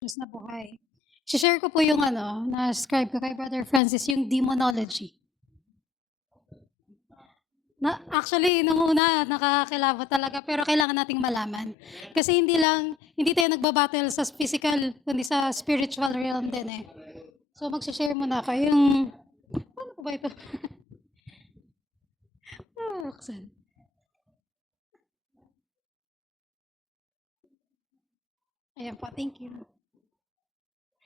Diyos na buhay. Share ko po yung na-scribe ko kay Brother Francis, yung demonology. Actually, nung una, nakakilabot talaga, pero kailangan nating malaman. Kasi hindi tayo nagbabattle sa physical, kundi sa spiritual realm din eh. So, mag-share muna ako yung, ano po ba ito? Buksan. Ayan po, thank you.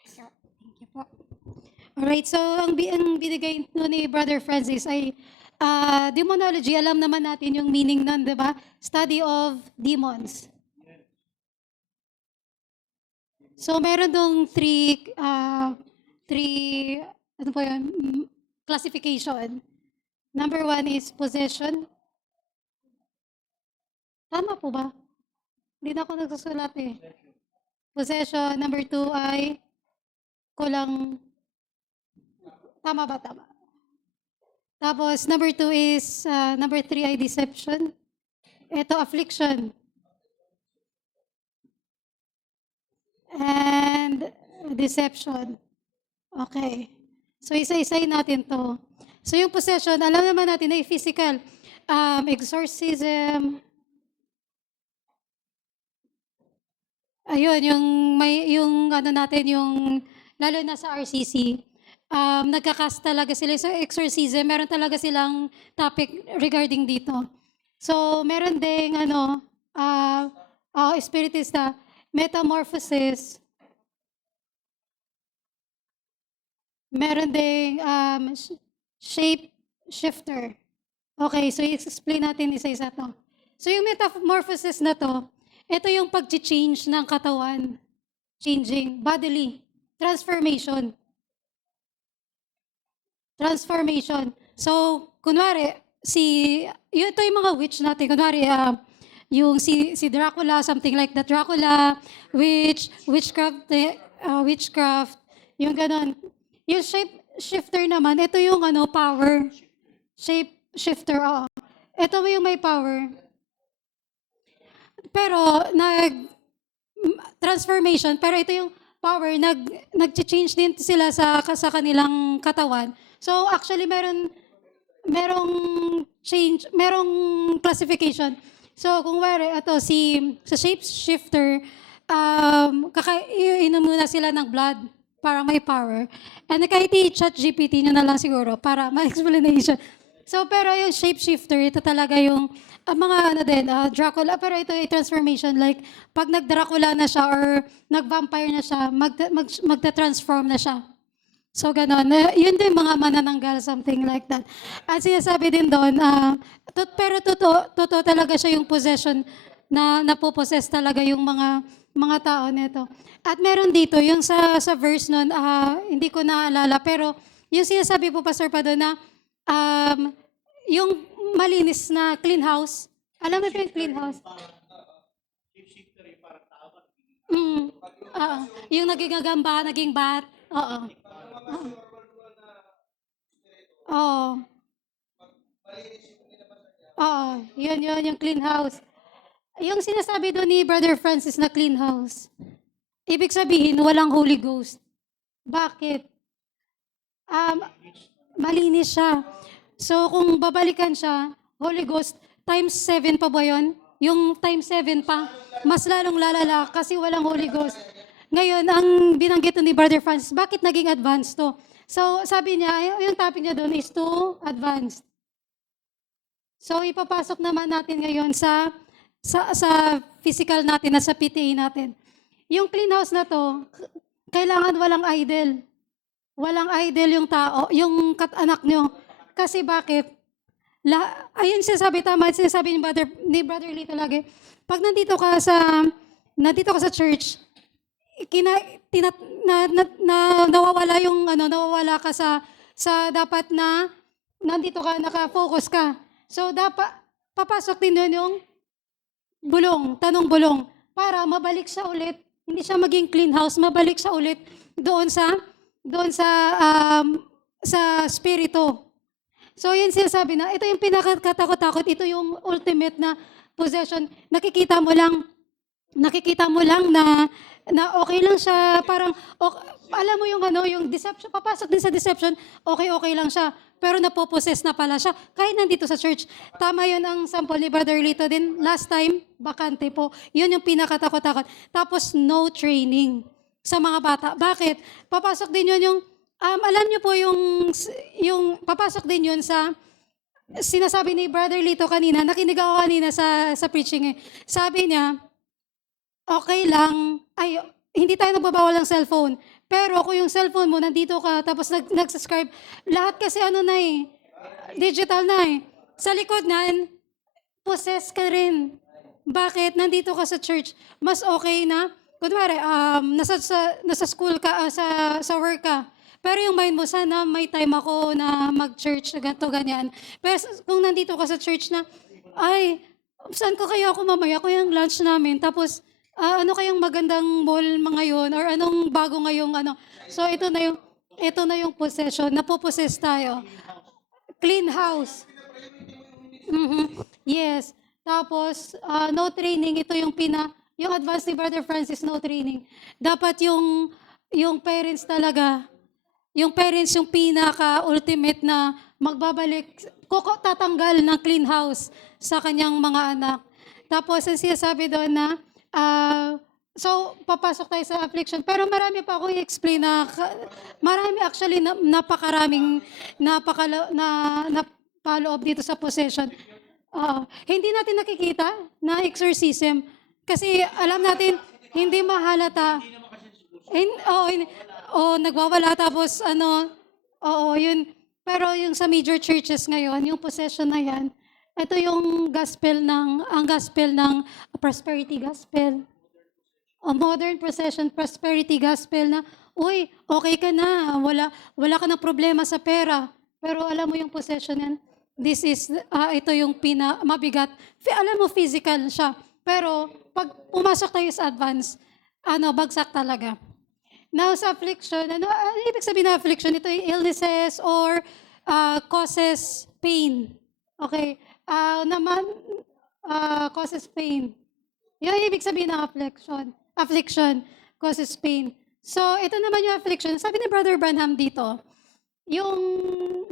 Thank you po. Alright, so ang binigay no ni Brother Francis ay demonology. Alam naman natin yung meaning nun, di ba? Study of demons. So meron dong three, ano po yun, classification. Number one is possession. Tama po ba? Hindi na ako nagsusulat eh. Possession. Number two ay kulang. Tama ba? Tama. Tapos, number two is, number three ay deception. Ito, affliction. And deception. Okay. So, isa-isayin natin to. So, yung possession, alam naman natin na physical. Exorcism. Ayun, yung ano natin, yung, lalo na sa RCC, nagkakas talaga sila sa exorcism. Meron talaga silang topic regarding dito. So, meron ding, spiritista, metamorphosis. Meron ding shape shifter. Okay, so i-explain natin isa-isa to. So yung metamorphosis na to, ito yung pag-change ng katawan. Changing, bodily. Transformation. Transformation. So, kunwari, ito yung mga witch natin. Kunwari, yung si Dracula, something like that. Dracula, witchcraft, yung ganon. Yung shape shifter naman, ito yung power. Shape shifter, oo. Ito yung may power. Pero, transformation, pero ito yung power, nag-change din sila sa kanilang katawan. So, actually, merong change, merong classification. So, kung wari, sa shapeshifter, inom muna sila ng blood para may power. And kahit i-chat GPT nyo na lang siguro para ma-explanation. So, pero yung shapeshifter, ito talaga yung Dracula, pero ito yung transformation. Like, pag nag-Dracula na siya or nag-vampire na siya, magta-transform na siya. So, gano'n. Yun din mga manananggal, something like that. At sinasabi din doon, pero totoo talaga siya yung possession na napoposes talaga yung mga tao nito. At meron dito, yung sa verse nun, hindi ko naalala, pero yung sinasabi po, Pastor Pado, na yung malinis na clean house, alam mo ba yung clean house? Yung naging agamba, naging bat, oo. Oo. Oo, yun, yung clean house. Yung sinasabi doon ni Brother Francis na clean house, ibig sabihin, walang Holy Ghost. Bakit? Um, Malinis siya. So, kung babalikan siya, Holy Ghost, times 7 pa ba yun? Yung times 7 pa, mas lalong lalala kasi walang Holy Ghost. Ngayon, ang binanggit ni Brother Francis, bakit naging advanced to? So, sabi niya, yung topic niya doon is too advanced. So, ipapasok naman natin ngayon sa physical natin, na sa PTA natin. Yung clean house na to, kailangan walang idol. Walang idol yung tao, yung anak nyo. Kasi bakit? Ayun sinasabi ni Brother Lito lagi, pag nandito ka sa church, kina, tinat, nawawala nawawala ka sa dapat na nandito ka, naka-focus ka. So, dapat, papasok din doon yung tanong bulong, para mabalik siya ulit, hindi siya maging clean house, mabalik siya ulit doon sa spirito. So, yun sinasabi na, ito yung pinakakatakot-takot, ito yung ultimate na possession. Nakikita mo lang, nakikita mo lang na okay lang siya, parang alam mo yung ano, yung deception, papasok din sa deception, okay lang siya, pero napoposes na pala siya, kahit nandito sa church. Tama yun ang sample ni Brother Lito din, last time, bakante po. Yun yung pinakatakot-takot. Tapos, no training sa mga bata. Bakit? Papasok din yun yung, alam niyo po yung papasok din yun sa, sinasabi ni Brother Lito kanina, nakinig ako kanina sa preaching eh. Sabi niya, okay lang, ay, hindi tayo nagbabawal ng cellphone. Pero kung yung cellphone mo, nandito ka, tapos nag-subscribe, lahat kasi ano na eh, digital na eh. Sa likod na, possess ka rin. Bakit? Nandito ka sa church. Mas okay na, kunwari, nasa school ka, sa work ka. Pero yung mind mo, sana may time ako na mag-church, ganito, ganyan. Pero kung nandito ka sa church na, ay, saan ko kaya ako mamaya? Kaya yung lunch namin. Tapos, ano kayang magandang mall mga yun? Or anong bago ngayong ano? So, ito na yung possession. Napopossess tayo. Clean house. Yes. Tapos, no training. Ito yung advice ni Brother Francis, no training. Dapat yung parents talaga, yung parents yung pinaka-ultimate na magbabalik, tatanggal ng clean house sa kanyang mga anak. Tapos, ang sinasabi doon na, so, papasok tayo sa affliction. Pero marami pa akong i-explain na, marami actually, napakaraming, napaloob dito sa possession. Hindi natin nakikita na exorcism. Kasi alam natin, hindi mahalata. Nagwawala tapos yun. Pero yung sa major churches ngayon, yung possession na yan, ito yung ang gospel ng prosperity gospel. Modern possession, prosperity gospel na, uy, okay ka na, wala ka ng problema sa pera. Pero alam mo yung possession yan, ito yung mabigat. Alam mo, physical siya. Pero pag pumasok tayo sa advance, bagsak talaga. Now, sa affliction, ano ibig sabihin na affliction? Ito yung illnesses or causes pain. Okay. Causes pain. Yung ibig sabihin ng affliction. Affliction causes pain. So, ito naman yung affliction. Sabi ni Brother Branham dito, yung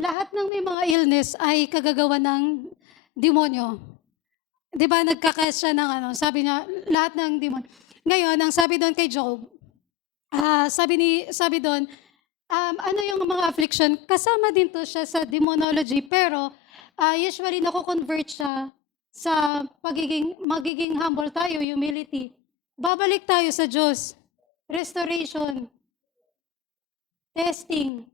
lahat ng may mga illness ay kagagawa ng demonyo. Di ba, nagkakasya ng sabi niya, lahat ng demon. Ngayon, ang sabi doon kay Job, sabi doon, ano yung mga affliction, kasama din to siya sa demonology, pero usually nako-convert siya sa magiging humble tayo, humility. Babalik tayo sa Diyos. Restoration. Testing.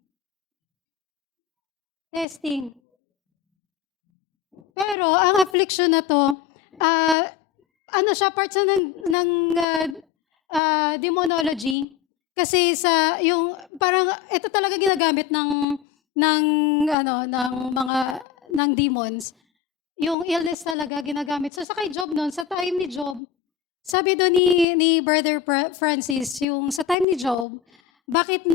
Pero ang affliction na to, siya, part siya ng demonology. Kasi parang ito talaga ginagamit ng demons. Yung illness talaga ginagamit. So sa kay Job noon, sa time ni Job, sabi doon ni Brother Francis, yung sa time ni Job, bakit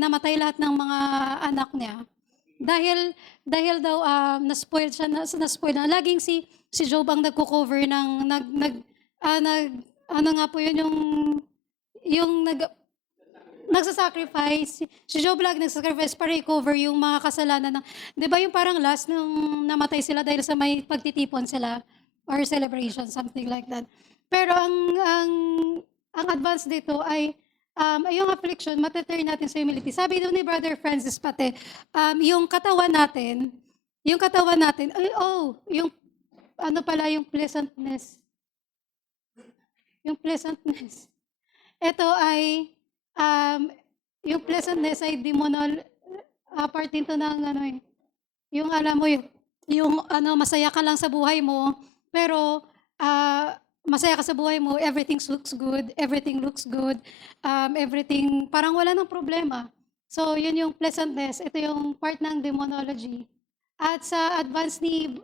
namatay lahat ng mga anak niya? Dahil daw na-spoil siya, na-spoil na. Laging si Job ang nagko-cover ng ano nga po yun, yung nagsasacrifice. Si Job lagi nagsasacrifice para i-cover yung mga kasalanan ng, di ba yung parang last nung namatay sila dahil sa may pagtitipon sila or celebration, something like that. Pero ang advance dito ay yung affliction, mataturn natin sa humility. Sabi doon ni Brother Francis pati, yung katawan natin, yung yung pleasantness. Yung pleasantness. Ito ay, yung pleasantness ay part ito ng yung alam mo, yung masaya ka lang sa buhay mo, pero masaya ka sa buhay mo, everything looks good, everything, parang wala ng problema. So, yun yung pleasantness. Ito yung part ng demonology. At sa advance ni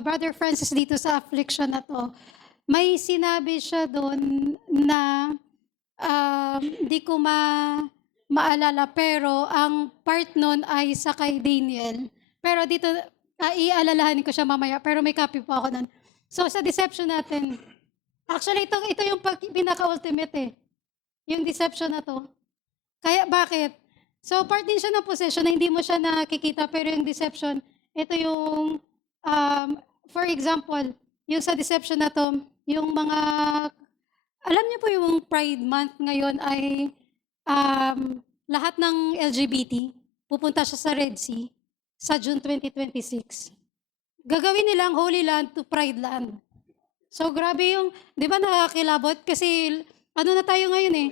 Brother Francis dito sa affliction na to, may sinabi siya doon na di ko maalala, pero ang part nun ay sa kay Daniel. Pero dito, iaalalahanin ko siya mamaya, pero may copy po ako nun. So, sa deception natin, Actually, ito yung pinaka-ultimate eh. Yung deception na to. Kaya bakit? So, part din siya ng possession na hindi mo siya nakikita, pero yung deception, ito yung, for example, yung sa deception na to, yung mga, alam niyo po yung Pride Month ngayon ay lahat ng LGBT, pupunta siya sa Red Sea sa June 2026. Gagawin nilang Holy Land to Pride Land. So, grabe yung, di ba nakakilabot? Kasi, ano na tayo ngayon eh,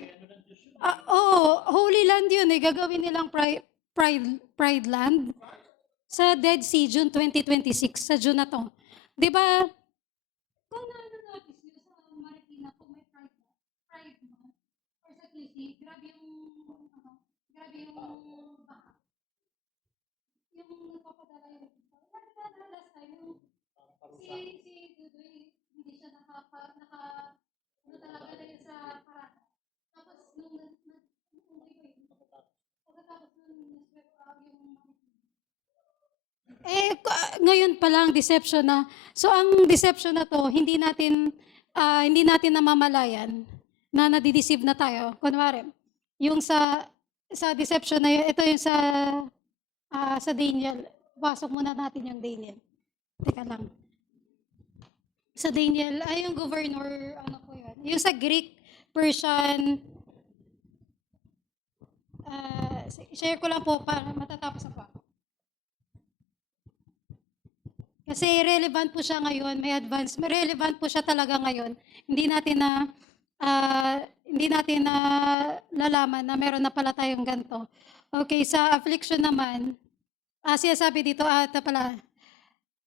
oo, Holy Land yun eh. Gagawin nilang Pride Land sa Dead Sea, June 2026, sa June na to. Di ba, kung na-notice nyo sa Marikina, kung may Pride Month, or sa QC, grabe yung baha. Yung napapadala yung last time, yung si Dudoy, hindi siya ano talaga na yun sa parada. Tapos, pagkatapos nung ngayon pa lang deception na. So ang deception na to, hindi natin namamalayan na nadideceive na tayo. Kunwari, yung sa deception na yun, ito yung sa Daniel. Pasok muna natin yung Daniel. Teka lang. Sa Daniel, ay yung governor, ano po yun? Yung sa Greek, Persian, share ko lang po para matatapos na po ako. Kasi relevant po siya ngayon, may advance, relevant po siya talaga ngayon. Hindi natin na lalaman na meron na pala tayong ganito. Okay, sa affliction naman, sinasabi dito, ito pala,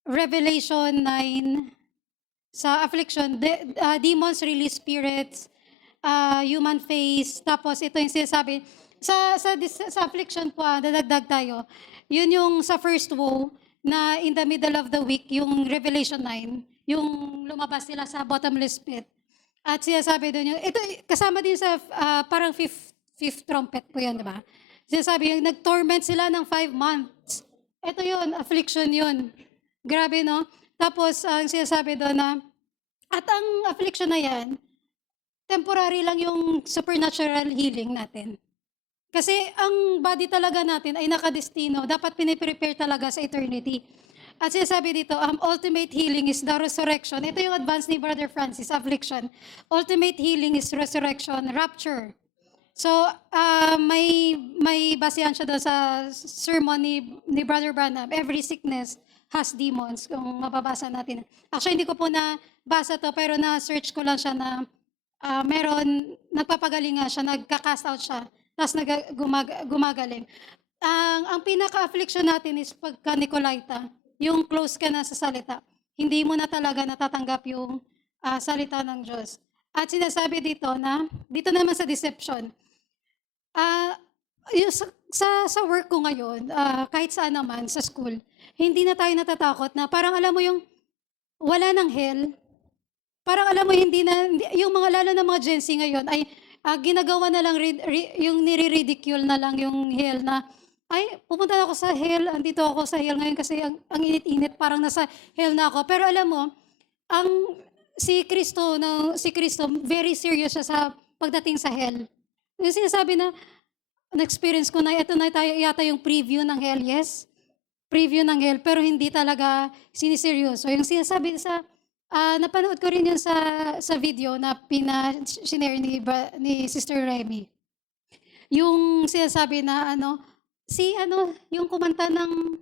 Revelation 9, sa affliction, demons release spirits, human face, tapos ito yung sinasabi, sa affliction po, dadagdag tayo, yun yung sa first woe, na in the middle of the week, yung Revelation 9, yung lumabas sila sa bottomless pit. At sinasabi doon yung, ito kasama din sa parang fifth trumpet po yan, di ba? Sinasabi yung nag-torment sila ng 5 months. Ito yun, affliction yun. Grabe, no? Tapos, ang sinasabi doon na, at ang affliction na yan, temporary lang yung supernatural healing natin. Kasi ang body talaga natin ay nakadestino. Dapat piniprepare talaga sa eternity. At sinasabi dito, ultimate healing is the resurrection. Ito yung advance ni Brother Francis, affliction. Ultimate healing is resurrection, rapture. So, may basehan siya doon sa sermon ni Brother Branham. Every sickness has demons, kung mababasa natin. Actually, hindi ko po nabasa to, pero na-search ko lang siya na meron, nagpapagaling nga siya, nagka-cast out siya, tapos gumagaling. Ang pinaka-affliction natin is pagka Nicolaita, yung close ka na sa salita. Hindi mo na talaga natatanggap yung salita ng Diyos. At sinasabi dito naman sa deception, yung sa work ko ngayon, kahit saan naman, sa school, hindi na tayo natatakot na parang alam mo yung wala ng hell. Parang alam mo, yung mga lalo na mga Gen Z ngayon ay ginagawa na lang, yung nire-ridicule na lang yung hell na, ay, pupunta ako sa hell, andito ako sa hell ngayon kasi ang init-init, parang nasa hell na ako. Pero alam mo, si Kristo, very serious siya sa pagdating sa hell. Yung sinasabi na, na-experience ko na, ito na yata yung preview ng hell, yes? Preview ng hell, pero hindi talaga siniseryoso. Yung sinasabi napanood ko rin yun sa video na pina-share ni Sister Remy. Yung sinasabi na yung kumanta ng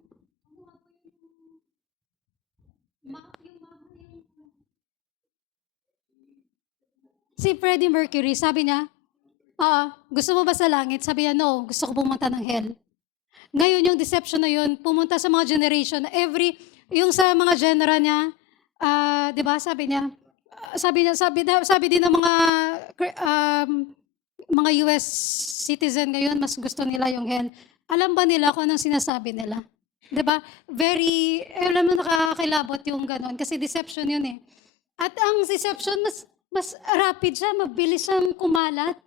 si Freddie Mercury, sabi niya, gusto mo ba sa langit? Sabi niya, no, gusto ko pumunta ng hell. Ngayon, yung deception na yun, pumunta sa mga generation, yung sa mga genre niya, di ba, sabi din ng mga US citizen ngayon, mas gusto nila yung hell. Alam ba nila kung anong sinasabi nila? Di ba? Alam mo, nakakakilabot yung ganon, kasi deception yun eh. At ang deception, mas rapid siya, mabilis siyang kumalat.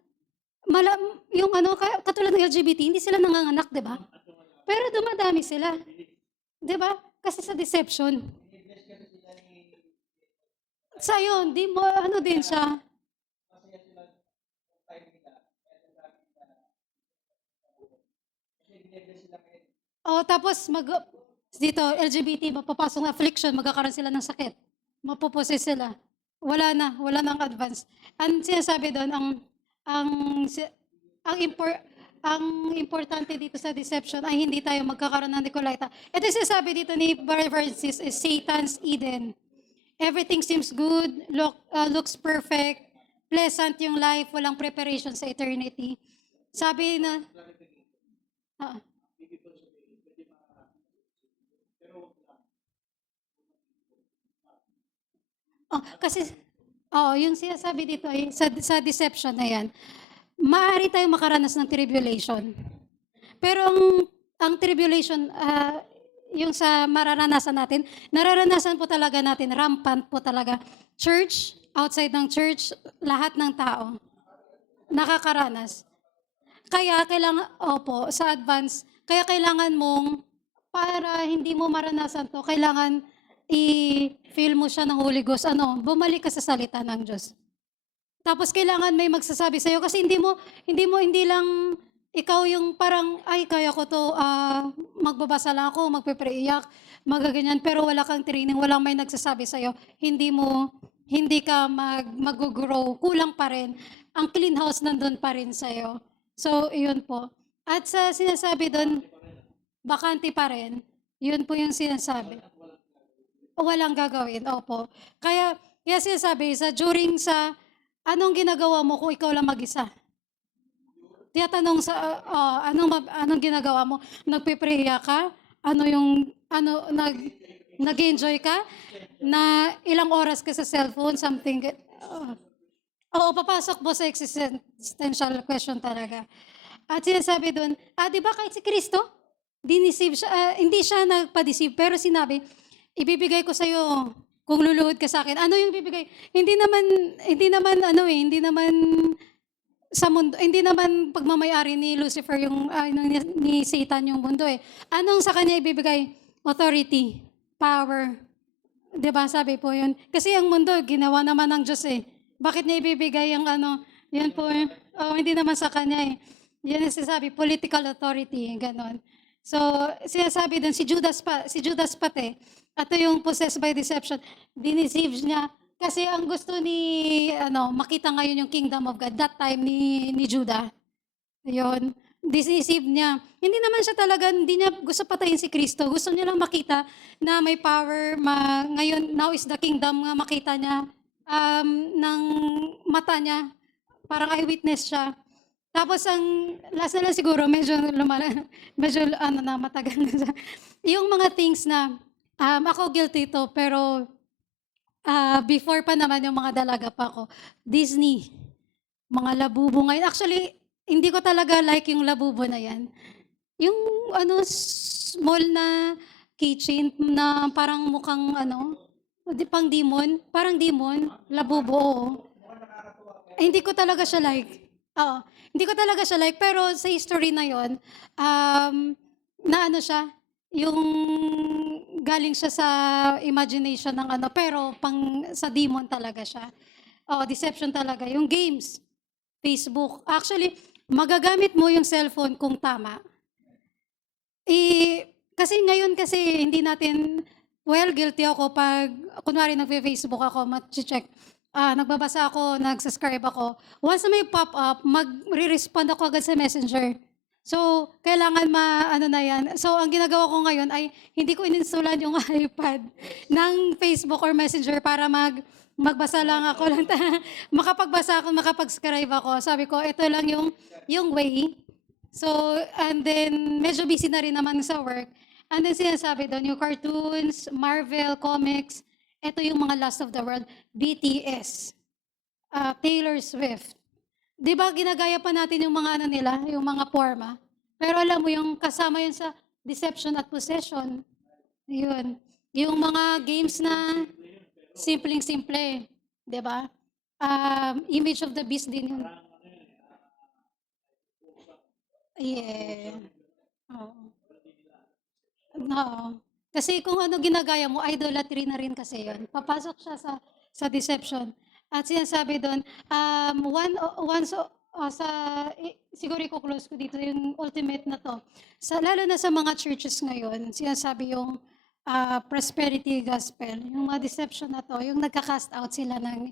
Yung katulad ng LGBT, hindi sila nanganganak, di ba? Pero dumadami sila. Di ba? Kasi sa deception. Sa yun, di mo, ano din siya. O, tapos dito, LGBT, mapapasok na affliction, magkakaroon sila ng sakit. Mapupuse sila. Wala nang advance. Ang sinasabi doon, ang, si- ang, impor, ang importante dito sa deception ay hindi tayo magkakaroon ng Nicolaita. Ito yung sinasabi dito ni Barry Francis is Satan's Eden. Everything seems good, looks perfect, pleasant yung life, walang preparation sa eternity. Sabi na, ah, kasi, yung sinasabi dito ay sa deception na yan, maaari tayong makaranas ng tribulation. Pero ang tribulation, yung sa mararanasan natin, nararanasan po talaga natin, rampant po talaga. Church, outside ng church, lahat ng tao, nakakaranas. Kaya kailangan, opo, sa advance, kaya kailangan mong, para hindi mo maranasan to, kailangan i-feel mo siya ng Holy Ghost, bumalik ka sa salita ng Diyos. Tapos kailangan may magsasabi sa'yo kasi hindi lang ikaw yung parang, ay, kaya ko to, magbabasa lang ako, magpe-pray-iyak, magaganyan, pero wala kang training, walang may nagsasabi sa'yo, hindi ka mag-grow, kulang pa rin. Ang clean house nandun pa rin sa'yo. So, yun po. At sa sinasabi doon, bakante pa rin, yun po yung sinasabi. Walang gagawin, opo. Kaya sinasabi, anong ginagawa mo kung ikaw lang mag-isa? Tinatanong anong ginagawa mo? Nagpipreya ka? Nag-enjoy ka? Na ilang oras ka sa cellphone, something, oo, papasok po sa existential question talaga. At sinasabi doon, di ba kahit si Kristo, diniceive siya, hindi siya nagpa-deceive, pero sinabi, ibibigay ko sa'yo kung luluhod ka sa akin. Ano yung bibigay? Hindi naman sa mundo, hindi naman pagmamayari ni Lucifer ni Satan yung mundo eh. Anong sa kanya ibibigay? Authority, power. 'Di ba sabi po yun? Kasi ang mundo, ginawa naman ng Diyos eh. Bakit niya ibibigay yung yan po eh. Hindi naman sa kanya eh. Yan ang sinasabi, political authority, ganon. So, sinasabi dun, si Judas pati, ito yung possessed by deception, diniceive niya. Kasi ang gusto makita ngayon yung kingdom of God, that time ni Judah. Ayun, deceive niya. Hindi niya gusto patayin si Kristo. Gusto niya lang makita na may power, ngayon, now is the kingdom nga makita niya, ng mata niya. Parang eyewitness siya. Tapos ang last na lang siguro, medyo matagal na siya. Yung mga things na, ako guilty to, pero before pa naman yung mga dalaga pa ako, Disney, mga labubo ngayon. Actually, hindi ko talaga like yung labubo na yan. Yung small na keychain na parang mukhang pang demon, parang demon, labubo. Oo. Hindi ko talaga siya like. Oo. Hindi ko talaga siya like, pero sa history na yon, na siya, yung galing siya sa imagination ng pero sa demon talaga siya. Deception talaga. Yung games, Facebook. Actually, magagamit mo yung cellphone kung tama. Kasi ngayon hindi natin, guilty ako pag, kunwari nagfe-Facebook ako, check, nagbabasa ako, nagsascribe ako. Once na may pop-up, magre-respond ako agad sa Messenger. So, kailangan na yan. So, ang ginagawa ko ngayon ay hindi ko ininstalan yung iPad ng Facebook or Messenger para magbasa lang ako lang makapagbasa ako, makapag-scribe ako. Sabi ko, ito lang yung way. So, and then, medyo busy na rin naman sa work. And then, sinasabi doon, yung cartoons, Marvel, comics, ito yung mga last of the world, BTS, Taylor Swift. Di ba, ginagaya pa natin yung mga nila, yung mga forma. Pero alam mo, yung kasama yun sa deception at possession. Yun. Yung mga games na simpleng-simple. Di ba? Image of the beast din yun. Yeah. Oo. Oo. Kasi kung ginagaya mo, idolatry na rin kasi yun. Papasok siya sa sa deception. At sinasabi doon, siguro i-close ko dito yung ultimate na to. Lalo na sa mga churches ngayon, sinasabi yung prosperity gospel, yung mga deception na to, yung nagka-cast out sila ng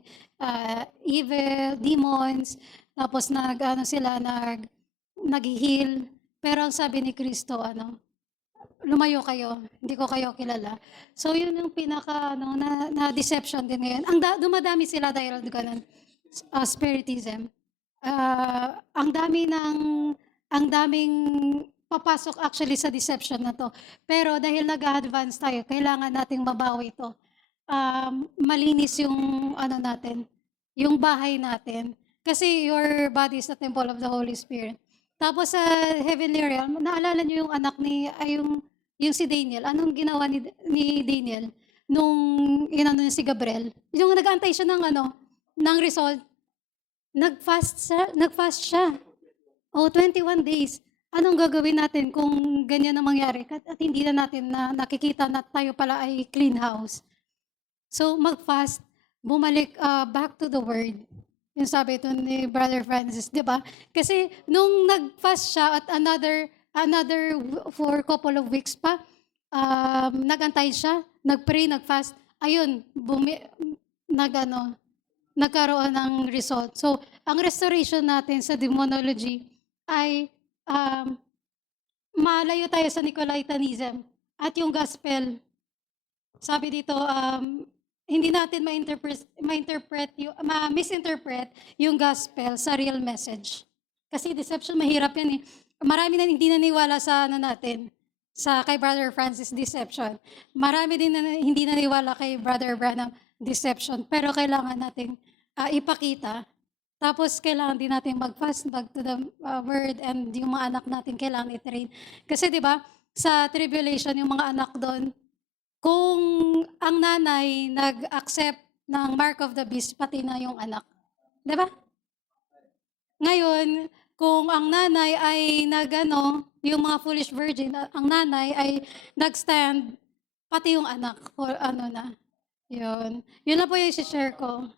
evil, demons, tapos nag-heal. Pero ang sabi ni Kristo, lumayo kayo, hindi ko kayo kilala. So yun yung pinaka na deception din ngayon. Dumadami sila dahil ganun, spiritism. Ang daming papasok actually sa deception na to. Pero dahil nag-advance tayo, kailangan nating mabawi ito. Malinis yung natin, yung bahay natin. Kasi your body is the temple of the Holy Spirit. Tapos sa heavenly realm, naalala niyo yung anak yung si Daniel. Anong ginawa ni Daniel nung inano niya si Gabriel? Yung nag-aantay siya ng result. Nag-fast siya. 21 days. Anong gagawin natin kung ganyan ang mangyari at hindi na natin nakikita na tayo pala ay clean house? So mag-fast, bumalik back to the word. Yung sabi ito ni Brother Francis, di ba? Kasi nung nag-fast siya at another for couple of weeks pa, nagantay siya, nag-pray, nag-fast, ayun, nagkaroon ng result. So, ang restoration natin sa demonology ay malayo tayo sa Nicolaitanism at yung gospel. Sabi dito, hindi natin misinterpret yung gospel sa real message. Kasi deception, mahirap yan eh. Marami na hindi naniwala sa natin, sa kay Brother Francis deception. Marami din na hindi naniwala kay Brother Branham deception. Pero kailangan natin ipakita. Tapos kailangan din natin mag-fast back to the word, and yung mga anak natin kailangan i-train. Kasi 'di ba, sa tribulation yung mga anak doon, kung ang nanay nag-accept ng mark of the beast, pati na yung anak. 'Di ba? Ngayon, kung ang nanay ay yung mga foolish virgin, ang nanay ay nag-stand, pati yung anak, or na. Yun. Yun na po yung share ko.